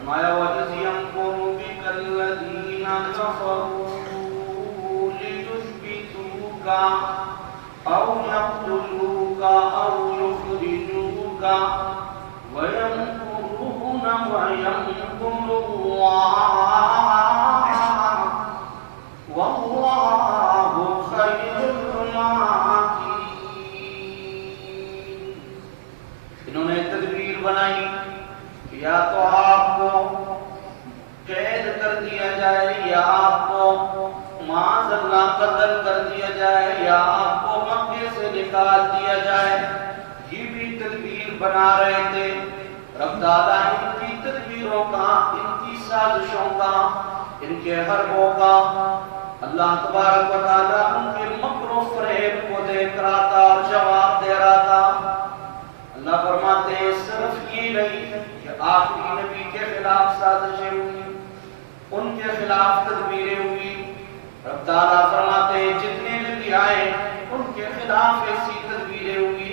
فرمایا وَإِذْ يَمْكُرُ بِكَ الَّذِينَ كَفَرُوا لِيُثْبِتُوكَ أَوْ يَقْتُلُوكَ أَوْ يُخْرِجُوكَ وَيَمْكُرُونَ وَيَمْكُرُ اللَّهُ وَاللَّهُ خَيْرُ الْمَاكِرِينَ۔ انہوں نے تدبیر بنائی کہ یا تو آپ کو قید کر دیا جائے، یا آپ کو معاذ اللہ قتل کر دیا جائے، یا آپ کو مکے سے نکال دیا جائے۔ یہ بھی تدبیر بنا رہے تھے۔ رب تعالیٰ ان کی تدبیروں کا، ان کی سازشوں کا، ان کے حربوں کا اللہ تبارک و تعالیٰ ان کے مکر و فریب کو دیکھ رہا تھا اور جواب دے رہا تھا۔ اللہ فرماتے ہیں صرف یہ نہیں کہ آخری نبی کے خلاف سازشیں ہوئی، ان کے خلاف تدبیریں ہوئی۔ رب تعالیٰ فرماتے ہیں جتنے نبی آئے ان کے خلاف ایسی تدبیریں ہوئی،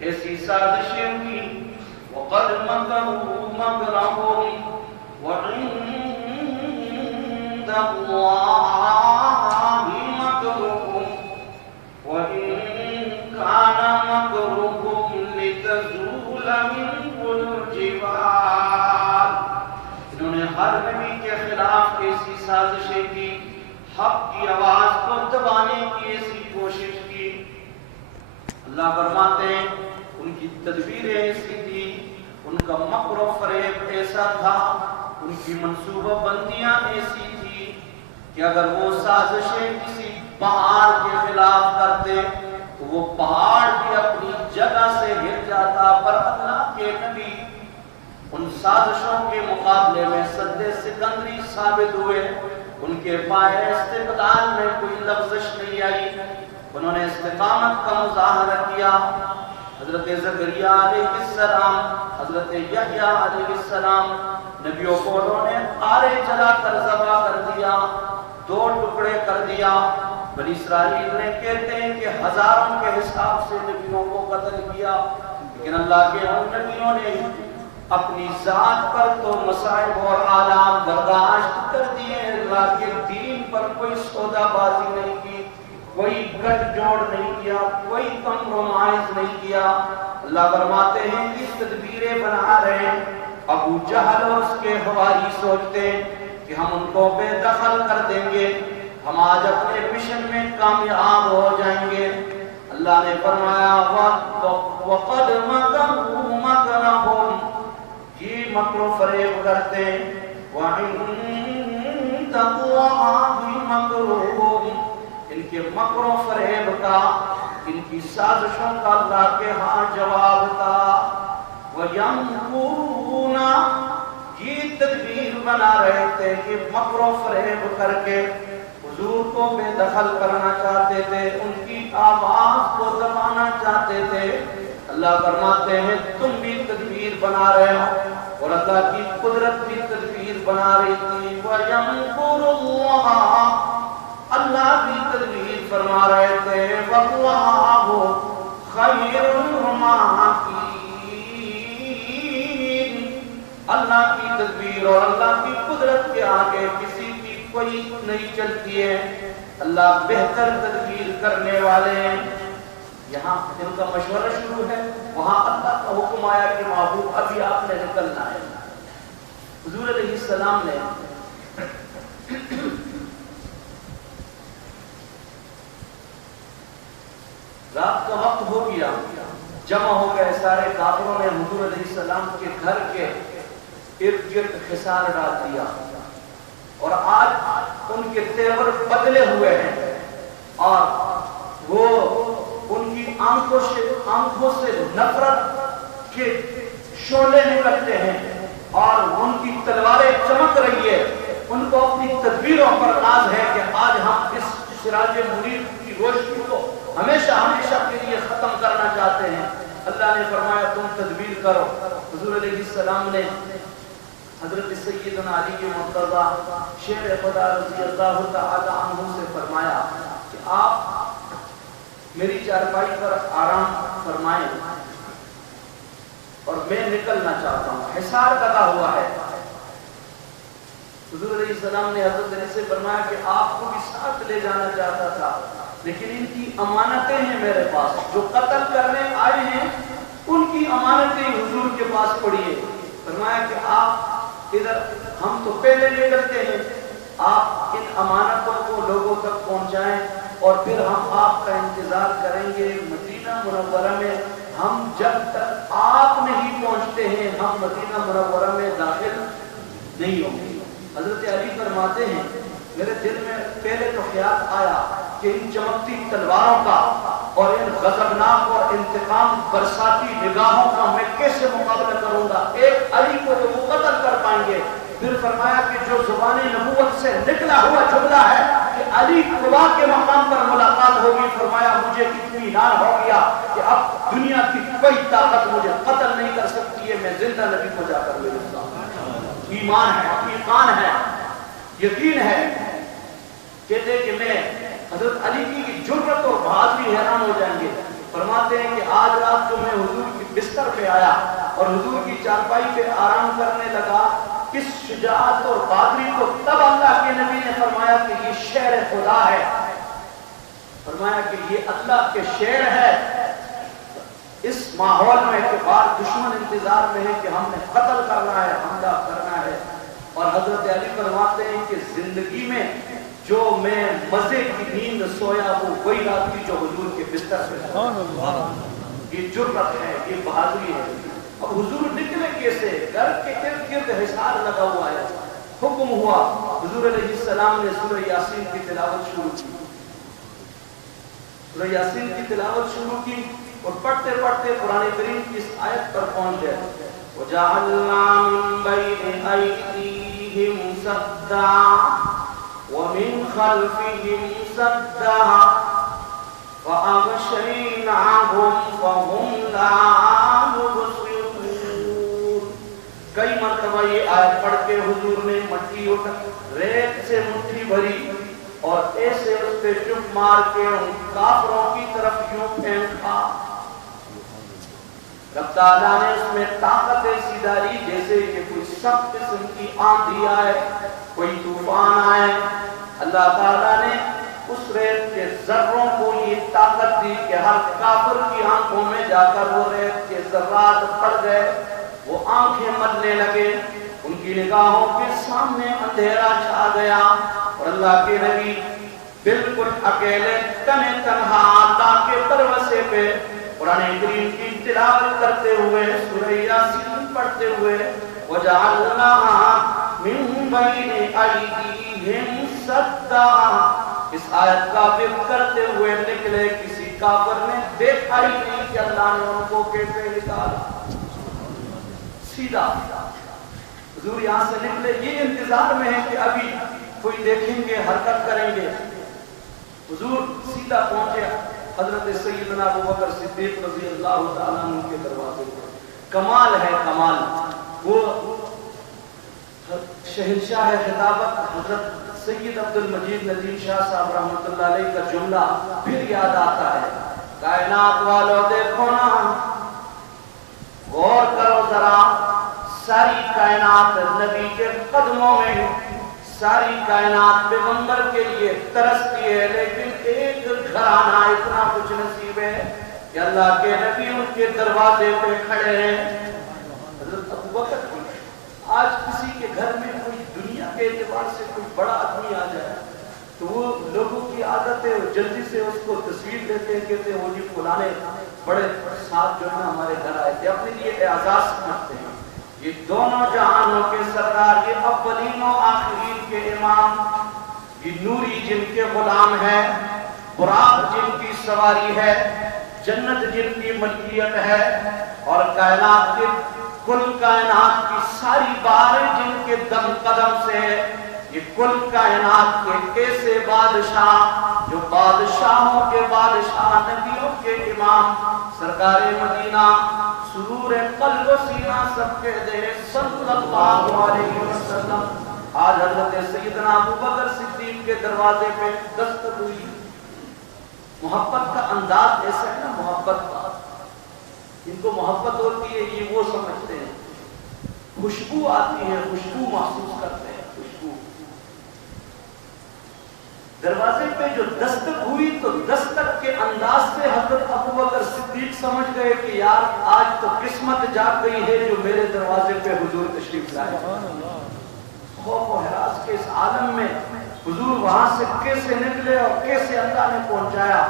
ایسی سازشیں ہوئی۔ وَقَدْ مَكَرُوا مَكْرَهُمْ وَعِندَ اللَّهِ مَكْرُهُمْ وَإِن كَانَ مَكْرُهُمْ لِتَزُولَ مِنْهُ الْجِبَالُ۔ انہوں نے ہر نبی کے خلاف ایسی سازشیں کی، حق کی آواز کو دبانے کی ایسی کوشش کی۔ اللہ فرماتے ہیں ان کی تدبیریں ایسی تھی، ان کا مکر و فریب ایسا تھا، ان کی منصوبہ بندیاں ایسی تھی کہ اگر وہ سازشیں کسی پہاڑ کے خلاف کرتے تو وہ پہاڑ بھی اپنی جگہ سے ہل جاتا، پر اللہ کے نبی ان سازشوں کے مقابلے میں سد سکندری ثابت ہوئے۔ ان کے پائے استقلال میں کوئی لغزش نہیں آئی، انہوں نے استقامت کا مظاہرہ کیا۔ حضرت زکریا علیہ السلام، حضرت یحییٰ علیہ السلام، نبیوں کو انہوں نے آرے جلا کر ذبح کر دیا، 2 ٹکڑے کر دیا۔ بنی اسرائیل نے کہتے ہیں کہ ہزاروں کے حساب سے نبیوں کو قتل کیا، لیکن اللہ کے ان نبیوں نے اپنی ذات پر تو مصائب اور آلام برداشت کر دیے، اللہ کے دین پر کوئی سودا بازی نہیں کی، کوئی گٹھ جوڑ نہیں کیا، کوئی کمپرومائز نہیں کیا۔ اللہ فرماتے ہیں کہ تدبیریں بنا رہے ہیں۔ ابو جہل اور اس کے حواری سوچتے ہیں کہ ہم ان کو بے دخل کر دیں گے، ہم آج اپنے مشن میں کامیاب ہو جائیں گے۔ اللہ نے فرمایا وَقَدْ مَكَرُوا مَكْرَهُمْ، یہ مکر و فریب کرتے ہیں، وَعِندَ اللَّهِ مَكْرُهُمْ، ان کے مکر و فریب کا، ان کی سازشوں کا اللہ کے ہاں جواب تھا۔ وَيَمْكُرُونَ، یہ تدبیر بنا رہے تھے کہ مکر و فریب کر کے حضور کو بے دخل کرنا چاہتے تھے، ان کی آواز کو دبانا چاہتے تھے۔ اللہ فرماتے ہیں تم بھی تدبیر بنا رہے ہو، اور اللہ کی قدرت بھی تدبیر بنا رہی تھی۔ وَيَمْكُرُ اللَّهُ، اللہ بھی تدبیر فرما رہے تھے۔ وَاللَّهُ خَيْرُ الْمَاكِرِينَ، اللہ کی تدبیر اور اللہ کی قدرت کے آگے کسی کی کوئی نہیں چلتی ہے، اللہ بہتر تدبیر کرنے والے ہیں۔ یہاں ان کا مشورہ شروع ہے، وہاں اللہ کا حکم آیا کہ محبوب ابھی آپ نے نکلنا ہے۔ حضور علیہ السلام نے رات کا وقت ہو گیا، جمع ہو گئے سارے کافروں نے حضور علیہ السلام کے گھر کے ارد گرد حصار ڈال دیا، اور آج ان کے تیور بدلے ہوئے ہیں، اور وہ ان کی آنکھوں سے نفرت کے شعلے نکلتے ہیں، اور ان کی تلواریں چمک رہی ہے۔ ان کو اپنی تدبیروں پر ناز ہے کہ آج ہم اس سراج منیر کی روشنی کو ہمیشہ ہمیشہ کے لیے ختم کرنا چاہتے ہیں۔ اللہ نے فرمایا تم تدبیر کرو۔ حضور علیہ السلام نے حضرت سیدنا علی مرتضیٰ شیر خدا رضی اللہ تعالی عنہ سے فرمایا کہ آپ میری چارپائی پر آرام فرمائیں اور میں نکلنا چاہتا ہوں، حصار لگا ہوا ہے، حضور علیہ السلام نے حضرت علی سے فرمایا کہ آپ کو بھی ساتھ لے جانا چاہتا تھا، لیکن ان کی امانتیں ہیں میرے پاس، جو قتل کرنے آئے ہیں ان کی امانتیں حضور کے پاس پڑی ہے۔ فرمایا کہ آپ ادھر، ہم تو پہلے نکلتے ہیں، آپ ان امانتوں کو لوگوں تک پہنچائیں اور پھر ہم آپ کا انتظار کریں گے مدینہ منورہ میں۔ ہم جب تک آپ نہیں پہنچتے ہیں ہم مدینہ منورہ میں داخل نہیں ہوں گے۔ حضرت علی فرماتے ہیں میرے دل میں پہلے تو خیال آیا کہ ان چمکتی تلواروں کا اور ان غضبناک اور انتقام برساتی نگاہوں کا میں کیسے مقابلہ کروں گا، ایک علی کو تو وہ قتل کر پائیں گے۔ پھر فرمایا کہ جو زبان نبوت سے نکلا ہوا جملہ ہے کہ علی قبا کے مقام پر ملاقات ہوگی، فرمایا مجھے اطمینان ہو گیا کہ اب دنیا کی کوئی طاقت مجھے قتل نہیں کر سکتی ہے، میں زندہ نبی کو جا کر ملوں گا۔ ایمان ہے، ایمان ہے، یقین ہے۔ کہتے ہیں کہ میں حضرت علی کی جرأت اور بہادری حیران ہو جائیں گے۔ فرماتے ہیں کہ آج رات جو میں حضور کی بستر پہ آیا اور حضور کی چارپائی پہ آرام کرنے لگا، اس شجاعت اور بہادری کو تب اللہ کے نبی نے فرمایا کہ یہ شعر خدا ہے، فرمایا کہ یہ اللہ کے شعر ہے۔ اس ماحول میں کہ بار دشمن انتظار میں ہے کہ ہم نے قتل کرنا ہے، حملہ کرنا ہے، اور حضرت علی فرماتے ہیں کہ زندگی میں جو میں مزے کی نیند سویا وہ وہی رات کی جو حضور کے بستر پہ سویا۔ یہ جرأت ہے، یہ بہادری ہے۔ اب حضور نکلے کیسے؟ گھر کے ارد گرد حصار لگا ہوا ہے۔ حکم ہوا، حضور علیہ السلام نے سورہ یاسین کی تلاوت شروع کی، سورہ یاسین کی تلاوت شروع کی اور پڑھتے پڑھتے قرآن کریم کی اس آیت پر پہنچ گئے، وَجَعَلْنَا مِن بَيْنِ أَيْدِيهِمْ سَدًّا وَمِنْ خَلْفِهِمْ سَدًّا فَأَغْشَيْنَاهُمْ فَهُمْ لَا مُبْصِرُونَ۔ کئی مرتبہ یہ آیت پڑھ کے حضور نے مٹی اٹھا ریت سے مٹھی بھری اور ایسے اس پہ چپ مار کے ان کافروں کی طرف یوں پھینکا۔ رب تعالیٰ نے اس میں طاقت ایسی ڈالی جیسے کہ کوئی سخت قسم کی آندھی آئے، کوئی طوفان آئے۔ اللہ تعالیٰ نے اس ریت کے ذروں کو یہ طاقت دی کہ ہر کافر کی آنکھوں میں جا کر وہ ریت کے ذرات پڑ گئے، وہ آنکھیں ملنے لگے، ان کی نگاہوں کے سامنے اندھیرا چھا گیا، اور اللہ کے نبی بالکل اکیلے تنہا تنہا اللہ کے پروسے پہ قرآن کریم کی تلاوت کرتے ہوئے سورہ یاسین پڑھتے ہوئے وَجَعَلْنَا مِن بَيْنِ أَيْدِيهِمْ سَدًّا، اس آیت کا ذکر کرتے ہوئے نکلے۔ کسی کافر نے دیکھا ہی نہیں کہ اللہ نے ان کو کیسے نکالا، سیدھا حضور یہاں سے نکلے، یہ انتظار میں ہے کہ ابھی کوئی دیکھیں گے، حرکت کریں گے۔ حضور سیدھا پہنچے حضرت سیدنا ابوبکر صدیق رضی اللہ تعالیٰ عنہ کے دروازے پر۔ کمال ہے، کمال۔ وہ شہنشاہ خطابت حضرت سید عبد المجید ندیم شاہ صاحب رحمۃ اللہ علیہ کا جملہ پھر یاد آتا ہے، کائنات والوں دیکھو نا، غور کرو ذرا، ساری کائنات نبی کے قدموں میں، ساری کائنات پیغمبر کے لیے ترستی ہے، لیکن ایک گھرانہ اتنا کچھ نصیب ہے کہ اللہ کے نبی ان کے دروازے پہ کھڑے ہیں۔ حضرت ابوبکر، آج کسی کے گھر میں کوئی دنیا کے اعتبار سے کوئی بڑا آدمی آ جائے تو وہ لوگوں کی عادت ہے جلدی سے اس کو تصویر دیتے ہیں، کہتے ہیں وہ جی فلانے بڑے ساتھ جو ہے ہمارے گھر آئے تھے، اپنے لیے اعزاز سمجھتے ہیں۔ یہ دونوں جہانوں کے سردار، یہ اولین و آخرین کے امام، یہ نوری جن کے غلام ہے، براق جن کی سواری ہے، جنت جن کی ملکیت ہے، اور کائنات کے کل کائنات کی ساری باریں جن کے دم قدم سے ہے۔ یہ کل کائنات کے ایسے بادشاہ جو بادشاہوں کے بادشاہ، نبیوں کے امام، سرکار مدینہ، سرور قلب و سینہ سب کے دے صلی اللہ علیہ وسلم۔ آج حضرت سیدنا ابوبکر صدیق کے دروازے پہ دستک ہوئی۔ محبت کا انداز ایسا ہے نا، محبت کا، ان کو محبت ہوتی ہے یہ وہ سمجھتے ہیں، خوشبو آتی ہے، خوشبو محسوس کرتے ہیں، خوشبو دروازے پہ جو دستک ہوئی تو دستک کے انداز سے حضرت ابوبکر صدیق سمجھ گئے کہ یار آج تو قسمت جاگ گئی ہے جو میرے دروازے پہ حضور تشریف لائے. خوف و ہراس کے اس عالم میں حضور وہاں سے کیسے نکلے اور کیسے اللہ نے پہنچایا.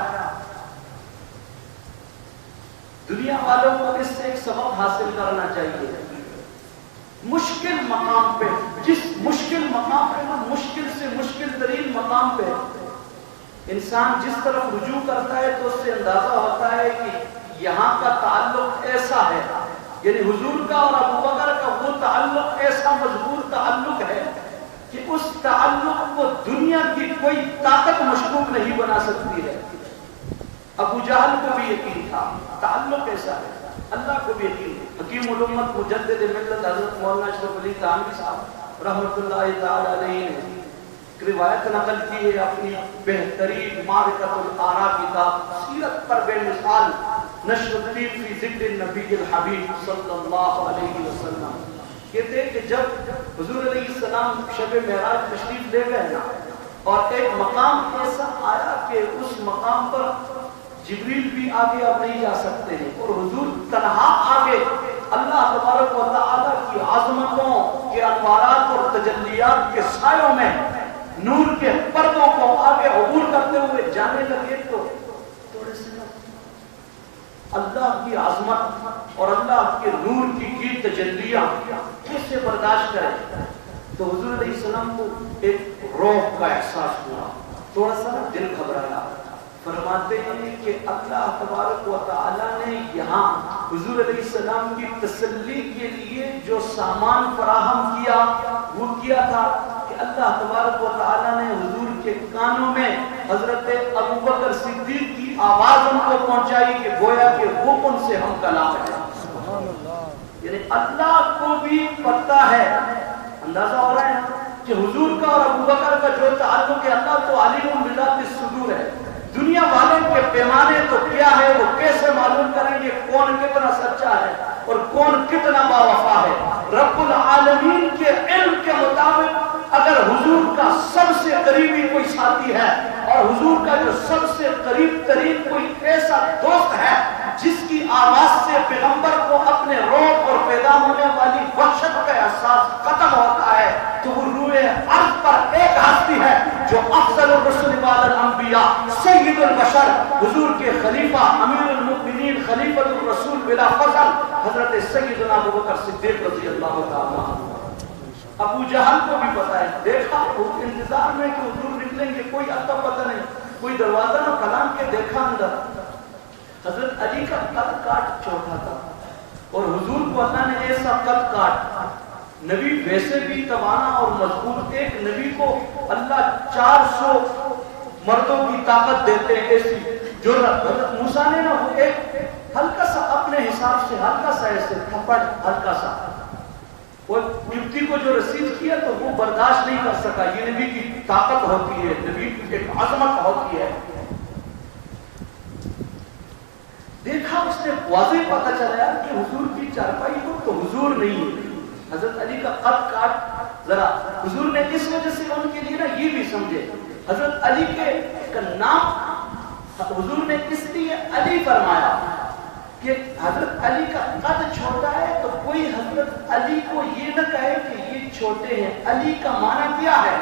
دنیا والوں کو اس سے ایک سبق حاصل کرنا چاہیے. مشکل مقام پہ، جس مشکل مقام پہ، مشکل سے مشکل ترین مقام پہ انسان جس طرف رجوع کرتا ہے تو اس سے اندازہ ہوتا ہے کہ یہاں کا تعلق ایسا ہے، یعنی حضور کا اور ابوبکر کا وہ تعلق ایسا مضبوط تعلق ہے کہ اس تعلق کو دنیا کی کوئی طاقت مشکوک نہیں بنا سکتی ہے. ابو جہل کو بھی یقین تھا تعلق ایسا ہے، اللہ کو بھی یقین. حکیم الامت مجدد ملت حضرت مولانا اشرف علی تھانوی صاحب رحمۃ اللہ تعالی علیہ نے ایک روایت نقل کی ہے اپنی بہترین معرفت الآراء کتاب سیرت پر بے مثال نشر الدین فی ذکر النبی الحبیب صلی اللہ علیہ وسلم. کہتے ہیں کہ جب حضور علیہ السلام شب معراج تشریف لے گئے نا اور ایک مقام ایسا آیا کہ اس مقام پر جبریل بھی آگے اب نہیں جا سکتے ہیں اور حضور تنہا آگے اللہ تبارک و تعالی کی عظمتوں کے انوارات اور تجلیات کے سایوں میں نور کے پردوں کو آگے عبور کرتے ہوئے جانے لگے تو تھوڑے سے اللہ کی عظمت اور اللہ کے نور کی تجلیاں کیسے برداشت کریں. تو حضور علیہ السلام کو ایک روح کا احساس ہوا، تھوڑا سا دل گھبرایا. فرماتے ہیں کہ اللہ تبارک و تعالی نے یہاں حضور علیہ السلام کی تسلی کے لیے جو سامان فراہم کیا وہ کیا تھا کہ اللہ تبارک و تعالی نے حضور کے کانوں میں حضرت ابوبکر صدیق کی آواز ان کو پہنچائی کہ گویا کہ وہ ان سے ہم کلام ہے. یعنی اللہ کو بھی پتہ ہے، اندازہ ہو رہا ہے کہ حضور کا اور ابوبکر کا جو تعلق ہے، اللہ تو علیم بذات الصدور ہے. دنیا والوں کے پیمانے تو کیا ہے وہ کیسے معلوم کریں گے کون کتنا سچا ہے اور کون کتنا باوفا ہے. رب العالمین کے علم کے مطابق اگر حضور کا سب سے قریبی کوئی ساتھی ہے اور حضور کا جو سب سے قریب ترین کوئی ایسا دوست ہے جس کی آواز سے پیغمبر کو اپنے روح اور پیدا ہونے والی وحشت کا احساس ختم ہوتا ہے تو وہ روئے عرض پر ایک ہستی ہے جو افضل الرسل بعد الانبیاء سید البشر حضور کے خلیفہ امیر المؤمنین خلیفۃ الرسول بلا فضل حضرت سیدنا ابوبکر صدیق رضی اللہ تعالیٰ عنہ. ابو جہل کو بھی پتا ہے، دیکھا انتظار میں کہ حضور نکلیں گے، کوئی اتا پتہ نہیں، کوئی دروازہ نہ کھلام کے دیکھا اندر حضرت علی کا قد کاٹ چھوٹا تھا اور حضور کو اللہ نے ایسا قد کاٹ، نبی ویسے بھی توانا اور مضبوط، ایک نبی کو اللہ 400 مردوں کی طاقت دیتے ہیں ایسی جرأت. حضرت موسیٰ نے نا وہ ایک ہلکا سا اپنے حساب سے ہلکا سا ایسے تھپڑ ہلکا سا وہ قبطی کو جو رسید کیا تو وہ برداشت نہیں کر سکا. یہ نبی کی طاقت ہوتی ہے، نبی کی ایک عظمت ہوتی ہے. دیکھا اس نے واضح پتہ چلا کہ حضور کی چارپائی کو تو حضور نہیں ہے. حضرت علی کا قد کاٹ ذرا حضور نے اس وجہ سے ان کے لیے نا یہ بھی سمجھے حضرت علی کے نام حضور نے اس لیے علی فرمایا کہ حضرت علی کا قد چھوٹا ہے تو کوئی حضرت علی کو یہ نہ کہے کہ یہ چھوٹے ہیں. علی کا معنی کیا ہے؟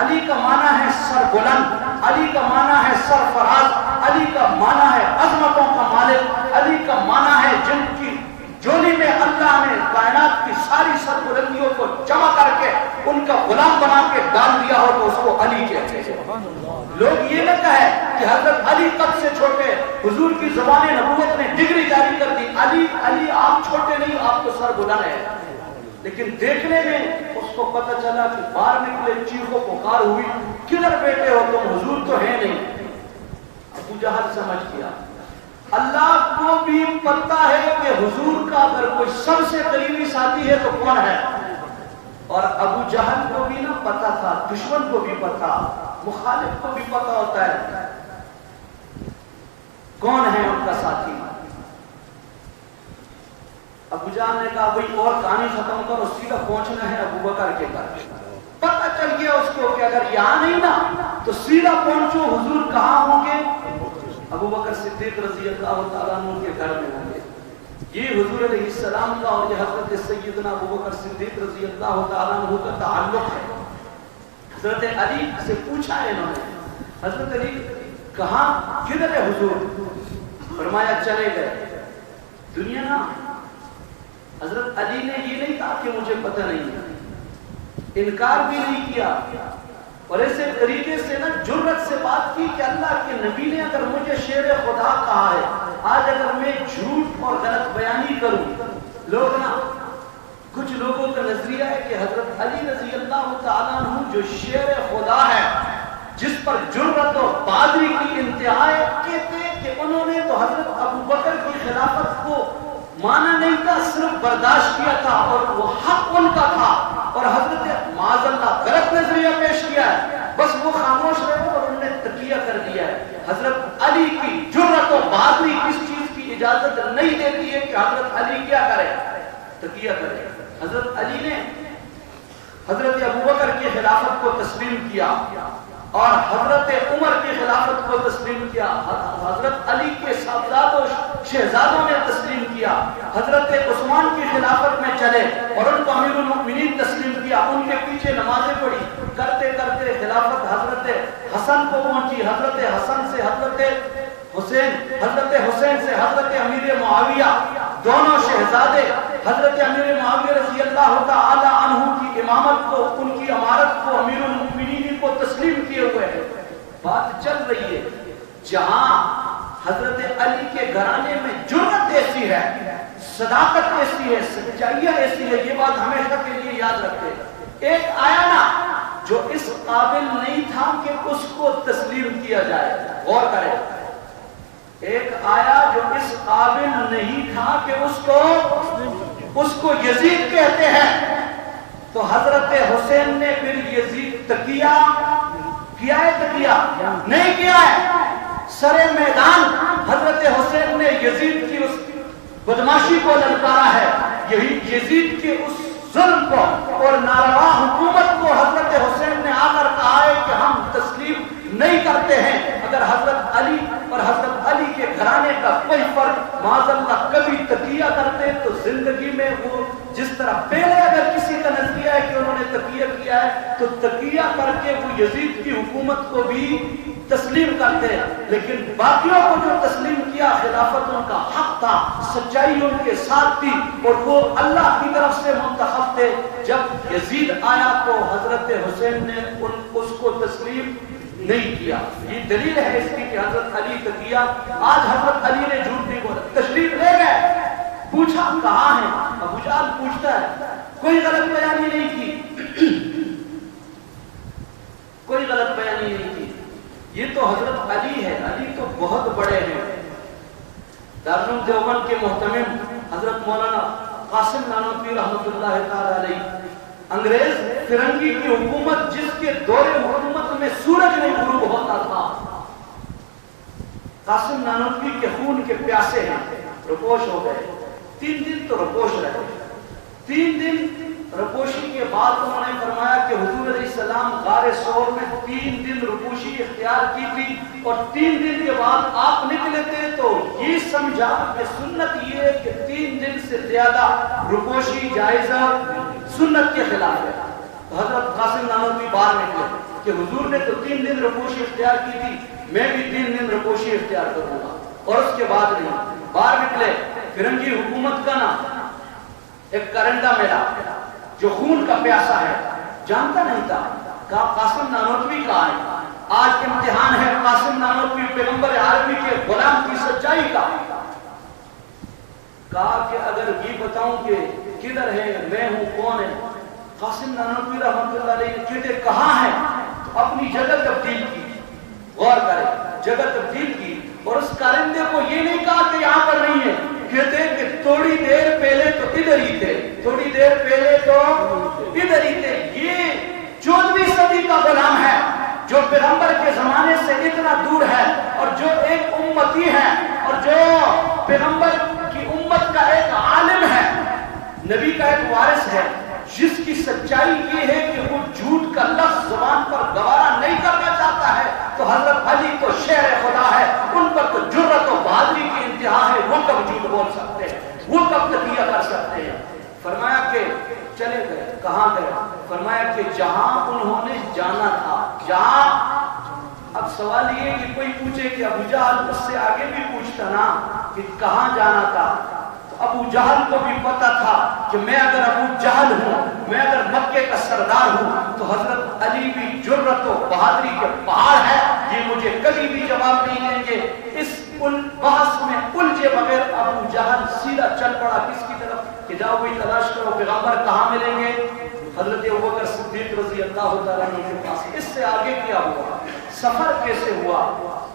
علی کا معنی ہے سر بلند، علی کا معنی ہے سرفراز، علی کا معنی ہے عظمتوں کا مالک، علی کا معنی ہے جن کی جولی میں اللہ نے کائنات کی ساری سر بلندیوں کو جمع کر کے ان کا غلام بنا کے ڈال دیا ہو تو اس کو علی کہتے ہیں. لوگ یہ نہ کہے کہ حضرت علی قد سے چھوٹے، حضور کی زبان نبوت نے ڈگری جاری کر دی، علی علی آپ چھوٹے نہیں، آپ تو سر بلند ہیں. لیکن دیکھنے میں اس کو پتہ چلا کہ باہر نکلے چیخ و پکار ہوئی، کدھر بیٹے ہو تم، حضور تو ہے نہیں. ابو جہل سمجھ گیا اللہ کو بھی پتہ ہے کہ حضور کا اگر کوئی سب سے قریبی ساتھی ہے تو کون ہے. اور ابو جہل کو بھی نہ پتہ تھا، دشمن کو بھی پتہ، مخالف کو بھی پتہ ہوتا ہے کون ہے ان کا ساتھی. ابو جہل نے کہا بھئی اور کہانی ختم کرو، سیدھا پہنچنا ہے ابو بکر کے گھر. پتہ چل گیا اس کو کہ اگر یہاں نہیں نا تو سیدھا پہنچو حضور کہاں ہوں گے؟ ابو بکر صدیق رضی اللہ تعالیٰ عنہ کے گھر میں ہوں گے. یہ حضور علیہ السلام کا اور یہ حضرت سیدنا ابو بکر صدیق رضی اللہ تعالیٰ عنہ کا تعلق ہے. حضرت علی سے پوچھا ہے انہوں نے, حضرت علی کہاں کدھر ہے حضور؟ فرمایا چلے گئے دنیا نا. حضرت علی نے یہ نہیں کہا کہ مجھے پتہ نہیں ہے, انکار بھی نہیں کیا, اور ایسے طریقے سے نا جرت سے بات کی کہ اللہ کے نبی نے اگر مجھے شیر خدا کہا ہے, آج اگر میں جھوٹ اور غلط بیانی کروں, لوگ نا کچھ لوگوں کا نظریہ ہے کہ حضرت علی رضی اللہ تعالیٰ عنہ جو شیر خدا ہے جس پر جرت اور بہادری کی انتہا ہے, کہتے کہ انہوں نے تو حضرت ابو بکر کی خلافت کو مانا نہیں تھا, صرف برداشت کیا تھا اور وہ حق ان کا تھا, اور حضرت معاذ اللہ غلط نظریہ پیش کیا ہے, بس وہ خاموش رہے اور انہوں نے تقیہ کر دیا ہے. حضرت علی کی جرت اور بہادری اس چیز کی اجازت نہیں دیتی ہے کہ حضرت علی کیا کرے, تقیہ کرے. حضرت علی نے حضرت ابو بکر کی خلافت کو تسلیم کیا اور حضرت عمر کی خلافت کو تسلیم کیا, حضرت علی کے صاحبزادوں شہزادوں نے تسلیم کیا, حضرت عثمان کی خلافت میں چلے اور ان کو امیر المؤمنین تسلیم کیا, ان کے پیچھے نمازیں پڑھی, کرتے کرتے خلافت حضرت حسن کو پہنچی, حضرت حسن سے حضرت حسین, حضرت حسین سے حضرت امیر معاویہ, دونوں شہزادے حضرت امیر معاویہ رضی اللہ تعالی عنہ کی امامت کو, ان کی امارت کو امیر المؤمنین کو تسلیم کیے ہوئے ہیں. بات چل رہی ہے جہاں حضرت علی کے گھرانے میں جرت ایسی ہے, صداقت ایسی ہے, سچائیاں ایسی ہے, یہ بات ہمیشہ کے لیے یاد رکھتے. ایک آیا نا جو اس قابل نہیں تھا کہ اس کو تسلیم کیا جائے, غور کریں, ایک آیا جو اس قابل نہیں تھا کہ اس کو یزید کہتے ہیں, تو حضرت حسین نے پھر یزید تقیہ کیا ہے, تقیہ نہیں کیا ہے, سر میدان حضرت حسین نے یزید کی اس بدماشی کو للکارا ہے, یہی یزید کے اس ظلم کو اور ناروا حکومت کو حضرت حسین نے آ کر کہا ہے کہ ہم تسلیم نہیں کرتے ہیں. اگر حضرت علی اور حضرت علی کے گھرانے کا کوئی فرق معاذ اللہ کبھی تقیہ کرتے تو زندگی میں وہ جس طرح پہلے اگر کسی کا نظریہ ہے کہ انہوں نے تقیہ کیا ہے تو تقیہ کر کے وہ یزید کی حکومت کو بھی تسلیم کرتے, لیکن باقیوں کو جو تسلیم کیا خلافت ان کا حق تھا, سچائی ان کے ساتھ تھی اور وہ اللہ کی طرف سے منتخب تھے. جب یزید آیا تو حضرت حسین نے اس کو تسلیم نہیں کیا. یہ دلیل ہے اس کی کہ حضرت علی تقیہ, آج حضرت علی نے جھوٹ نہیں بولا, تشریف لے گئے, پوچھا کہاں ہے, ابو جہل پوچھتا ہے, کوئی غلط بیانی نہیں کی, کوئی غلط بیانی نہیں کی. یہ تو حضرت علی ہے, علی تو بہت بڑے ہیں. دارالعلوم دیوبند کے محتمم حضرت مولانا قاسم نانوتوی رحمۃ اللہ تعالی علیہ, انگریز فرنگی کی حکومت جس کے دور حکومت میں سورج نہیں غروب ہوتا تھا, قاسم نانوتوی کے خون کے پیاسے ہیں, رپوش ہو گئے. 3 دن تو رپوش رہے. 3 دن رپوشی کے بعد انہوں نے فرمایا کہ حضور علیہ السلام غار ثور میں 3 دن رپوشی اختیار کی تھی, اور 3 دن کے بعد آپ نکلے تھے, تو یہ سمجھا کہ سنت یہ ہے کہ 3 دن سے زیادہ رپوشی جائزہ سنت کے خلاف ہے. حضرت قاسم نانوتوی باہر نکلے کہ حضور نے تو 3 دن رپوشی اختیار کی تھی, میں بھی 3 دن رپوشی اختیار کروں گا, اور اس کے بعد نہیں. باہر نکلے, فرنگی حکومت کا نا ایک کرنڈا میرا جو خون کا پیاسا ہے, جانتا نہیں تھا, کہا قاسم نانوتوی کہاں ہے, آج امتحان ہے قاسم نانوتوی پیغمبر عربی کے غلام کی سچائی کا. کہا کہ اگر یہ بتاؤں کہ کدھر ہے, میں ہوں, کون ہے, قاسم نانوتوی رحمۃ اللہ علیہ کہتے کہاں ہے, تو اپنی جگہ تبدیل کی. غور کرے, جگہ تبدیل کی, اور اس کارندے کو یہ نہیں کہا کہ یہاں پر نہیں ہے, کہتے کہ تھوڑی دیر پہلے تو ادھر ہی تھے, تھوڑی دیر پہلے تو ادھر ہی تھے. یہ 14ویں صدی کا غلام ہے جو پیغمبر کے زمانے سے اتنا دور ہے, اور جو ایک امتی ہے, اور جو پیغمبر کی امت کا ایک عالم ہے, نبی کا ایک وارث ہے, جس کی سچائی یہ ہے کہ وہ جھوٹ کا لفظ تو شیر خدا ہے، ان پر تو جرت و بہادری کی انتہا ہے، وہ کب جھوٹ بول سکتے ہیں، وہ کب نتیجہ کر سکتے ہیں۔ فرمایا کہ چلے گئے، کہاں گئے؟ فرمایا کہ جہاں انہوں نے جانا تھا، جہاں، اب سوال یہ کہ کوئی پوچھے کہ ابو جہل اس سے آگے بھی پوچھتا نا کہ کہاں جانا تھا، تو ابو جہل کو بھی پتا تھا کہ میں اگر ابو جہل ہوں، میں اگر مکے کا سردار ہوں تو حضرت علی بھی جرت و بہادری کے پہاڑ ہے، یہ مجھے کبھی بھی جواب نہیں دیں گے۔ اس بحث میں الجھے بغیر ابو جہل سیدھا چل پڑا کس کی طرف کہ جاؤ کوئی تلاش کرو پیغمبر کہاں ملیں گے؟ حضرت ابوبکر صدیق رضی اللہ تعالیٰ عنہ کے پاس۔ اس سے آگے کیا ہوا، سفر کیسے ہوا،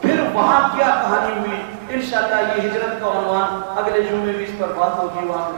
پھر وہاں کیا کہانی ہوئی، انشاءاللہ یہ ہجرت کا عنوان، اگلے جمعے بھی اس پر بات ہوگی۔ وہاں